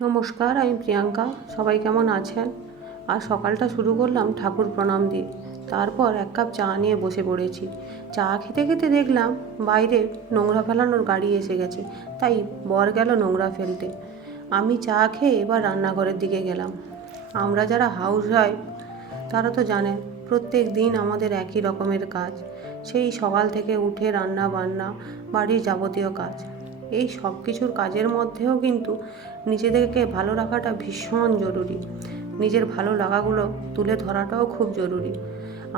নমস্কার, আমি প্রিয়াঙ্কা। সবাই কেমন আছেন? আর সকালটা শুরু করলাম ঠাকুর প্রণাম দিয়ে। তারপর এক কাপ চা নিয়ে বসে পড়েছি। চা খেতে খেতে দেখলাম বাইরে নোংরা ফেলানোর গাড়ি এসে গেছে, তাই বর গেল নোংরা ফেলতে। আমি চা খেয়ে এবার রান্নাঘরের দিকে গেলাম। আমরা যারা হাউস ওয়াইফ তারা তো জানেন প্রত্যেক দিন আমাদের একই রকমের কাজ। সেই সকাল থেকে উঠে রান্না বান্না, বাড়ির যাবতীয় কাজ। এই সব কিছুর কাজের মধ্যেও কিন্তু নিজেদেরকে ভালো রাখাটা ভীষণ জরুরি। নিজের ভালো লাগাগুলো তুলে ধরাটাও খুব জরুরি।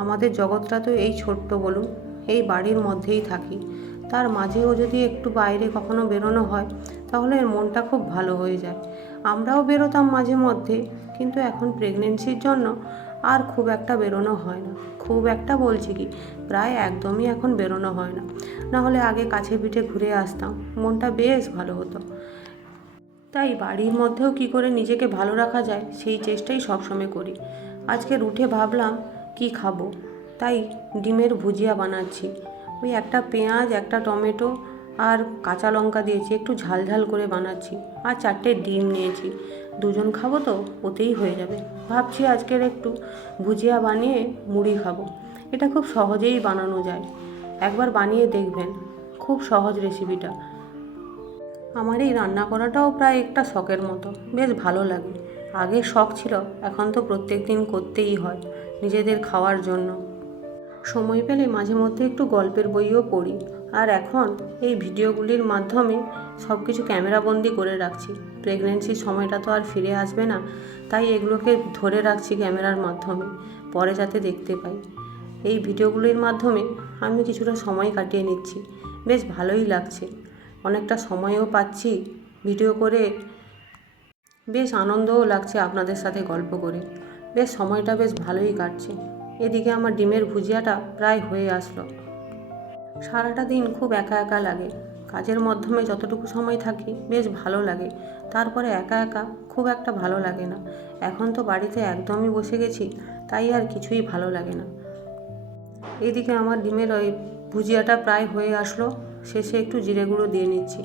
আমাদের জগৎটা তো এই ছোট্ট বলুন, এই বাড়ির মধ্যেই থাকি। তার মাঝেও যদি একটু বাইরে কখনো বেরোনো হয় তাহলে মনটা খুব ভালো হয়ে যায়। আমরাও বেরোতাম মাঝে মধ্যে, কিন্তু এখন প্রেগনেন্সির জন্য আর খুব একটা বেরোনো হয় না। খুব একটা বলছি কি, প্রায় একদমই এখন বেরোনো হয় না। নাহলে আগে কাছে পিঠে ঘুরে আসতাম, মনটা বেশ ভালো হতো। তাই বাড়ির মধ্যেও কি করে নিজেকে ভালো রাখা যায় সেই চেষ্টাই সবসময় করি। আজকে উঠে ভাবলাম কি খাবো, তাই ডিমের ভুজিয়া বানাচ্ছি। ওই একটা পেঁয়াজ, একটা টমেটো আর কাঁচা লঙ্কা দিয়েছি, একটু ঝাল ঝাল করে বানাচ্ছি। আর 4টে ডিম নিয়েছি, দুজন খাবো তো ওতেই হয়ে যাবে। ভাবছি আজকের একটু ভুজিয়া বানিয়ে মুড়ি খাবো। এটা খুব সহজেই বানানো যায়, একবার বানিয়ে দেখবেন। খুব সহজ রেসিপিটা। আমার এই রান্না করাটাও প্রায় একটা শখের মতো, বেশ ভালো লাগে। আগে শখ ছিল, এখন তো প্রত্যেক দিন করতেই হয় নিজেদের খাওয়ার জন্য। সময় পেলে মাঝে মধ্যে একটু গল্পের বইও পড়ি। আর এখন এই ভিডিওগুলির মাধ্যমে সব কিছু ক্যামেরাবন্দি করে রাখছি। প্রেগনেন্সির সময়টা তো আর ফিরে আসবে না, তাই এগুলোকে ধরে রাখছি ক্যামেরার মাধ্যমে, পরে যাতে দেখতে পাই। এই ভিডিওগুলির মাধ্যমে আমি কিছুটা সময় কাটিয়ে নিচ্ছি, বেশ ভালোই লাগছে। অনেকটা সময়ও পাচ্ছি ভিডিও করে, বেশ আনন্দও লাগছে আপনাদের সাথে গল্প করে। বেশ সময়টা বেশ ভালোই কাটছে। এদিকে আমার ডিমের ভুজিয়াটা প্রায় হয়ে আসলো। সারাটা দিন খুব একা একা লাগে। কাজের মাধ্যমে যতটুকু সময় থাকি বেশ ভালো লাগে, তারপরে একা একা খুব একটা ভালো লাগে না। এখন তো বাড়িতে একদমই বসে গেছি, তাই আর কিছুই ভালো লাগে না। এদিকে আমার ডিমের ওই ভুজিয়াটা প্রায় হয়ে আসলো। শেষে একটু জিরে গুঁড়ো দিয়ে নিচ্ছি,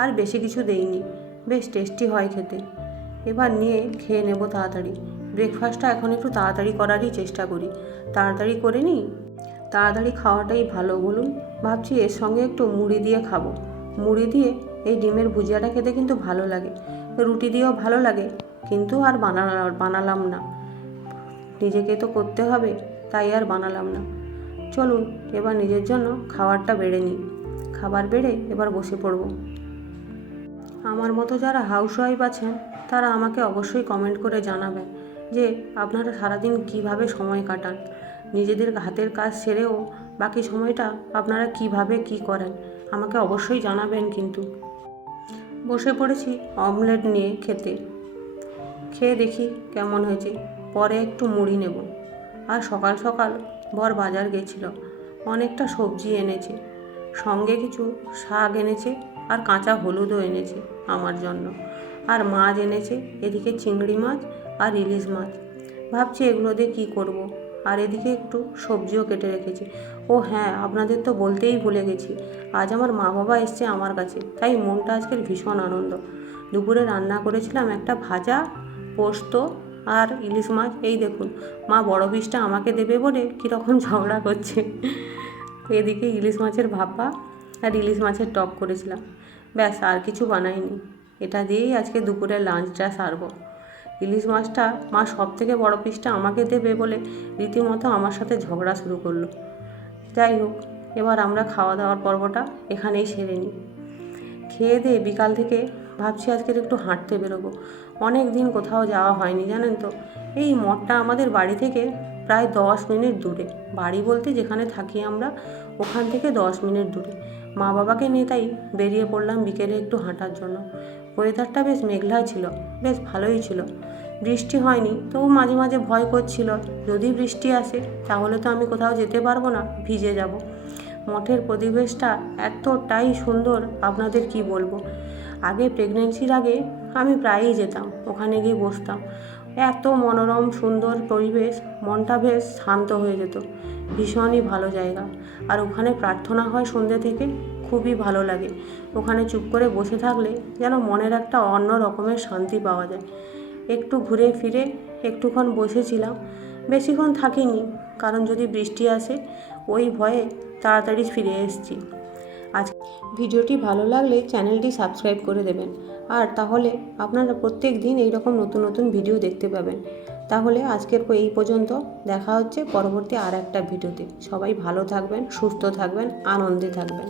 আর বেশি কিছু দেইনি। বেশ টেস্টি হয় খেতে। এবার নিয়ে খেয়ে নেব তাড়াতাড়ি। ব্রেকফাস্টটা এখন একটু তাড়াতাড়ি করারই চেষ্টা করি। তাড়াতাড়ি করে নিই, তাড়াতাড়ি খাওয়াটাই ভালো বলুন। ভাবছি এর সঙ্গে একটু মুড়ি দিয়ে খাবো। মুড়ি দিয়ে এই ডিমের ভুজিয়াটা খেতে কিন্তু ভালো লাগে। রুটি দিয়েও ভালো লাগে, কিন্তু আর বানালাম না। নিজেকে তো করতে হবে, তাই আর বানালাম না। চলুন এবার নিজের জন্য খাবারটা বেড়ে নিই। খাবার বেড়ে এবার বসে পড়ব। আমার মতো যারা হাউসওয়াইফ আছেন তারা আমাকে অবশ্যই কমেন্ট করে জানাবেন যে আপনারা সারাদিন কিভাবে সময় কাটান। নিজেদের হাতের কাজ সেরেও বাকি সময়টা আপনারা কিভাবে কি করেন আমাকে অবশ্যই জানাবেন। কিন্তু বসে পড়েছি অমলেট নিয়ে খেতে। খেয়ে দেখি কেমন হয়েছে, পরে একটু মুড়ি নেব। আর সকাল সকাল বর বাজার গেছিল, অনেকটা সবজি এনেছে, সঙ্গে কিছু শাক এনেছে, আর কাঁচা হলুদও এনেছে আমার জন্য। আর মাছ এনেছে, এদিকে চিংড়ি মাছ আর ইলিশ মাছ। ভাবছি এগুলো দিয়ে কী করব। আর এদিকে একটু সবজিও কেটে রেখেছি। ও হ্যাঁ, আপনাদের তো বলতেই ভুলে গেছি, আজ আমার মা বাবা এসছে আমার কাছে, তাই মনটা আজকের ভীষণ আনন্দ। দুপুরে রান্না করেছিলাম একটা ভাজা, পোস্ত আর ইলিশ মাছ। এই দেখুন, মা বড় পিসটা আমাকে দেবে বলে কীরকম ঝগড়া করছে। এদিকে ইলিশ মাছের ভাপা আর ইলিশ মাছের টক করেছিলাম। ব্যাস, আর কিছু বানাইনি। এটা দিয়েই আজকে দুপুরের লাঞ্চটা সারবো। ইলিশ মাছটা মা সব থেকে বড় পিসটা আমাকে দেবে বলে রীতিমতো আমার সাথে ঝগড়া শুরু করলো। যাই হোক, এবার আমরা খাওয়া দাওয়ার পর্বটা এখানেই সেরে নিই। খেয়ে দিয়ে বিকাল থেকে ভাবছি আজকের একটু হাঁটতে বেরোবো। অনেক দিন কোথাও যাওয়া হয়নি জানেন তো। এই মঠটা আমাদের বাড়ি থেকে প্রায় 10 মিনিট দূরে। বাড়ি বলতে যেখানে থাকি আমরা, ওখান থেকে 10 মিনিট দূরে। মা বাবাকে নিয়ে তাই বেরিয়ে পড়লাম বিকেলে একটু হাঁটার জন্য। ওয়েদারটা বেশ মেঘলা ছিল, বেশ ভালোই ছিল। বৃষ্টি হয়নি, তবু মাঝে মাঝে ভয় করছিল যদি বৃষ্টি আসে তাহলে তো আমি কোথাও যেতে পারবো না, ভিজে যাব। মঠের পরিবেশটা এতটাই সুন্দর, আপনাদের কি বলবো। আগে প্রেগনেন্সির আগে আমি প্রায়ই যেতাম, ওখানে গিয়ে বসতাম। এত মনোরম সুন্দর পরিবেশ, মনটা বেশ শান্ত হয়ে যেত। ভীষণই ভালো জায়গা। আর ওখানে প্রার্থনা হয় সন্ধ্যে থেকে, খুবই ভালো লাগে। ওখানে চুপ করে বসে থাকলে যেন মনের একটা অন্য রকমের শান্তি পাওয়া যায়। একটু ঘুরে ফিরে একটুক্ষণ বসেছিলাম, বেশিক্ষণ থাকিনি, কারণ যদি বৃষ্টি আসে ওই ভয়ে তাড়াতাড়ি ফিরে এসেছি। আজ ভিডিওটি ভালো লাগলে চ্যানেলটি সাবস্ক্রাইব করে দেবেন, আর তাহলে আপনারা প্রত্যেক দিন এইরকম নতুন নতুন ভিডিও দেখতে পাবেন। তাহলে আজকের এই পর্যন্ত, দেখা হচ্ছে পরবর্তী আর একটা ভিডিওতে। সবাই ভালো থাকবেন, সুস্থ থাকবেন, আনন্দে থাকবেন।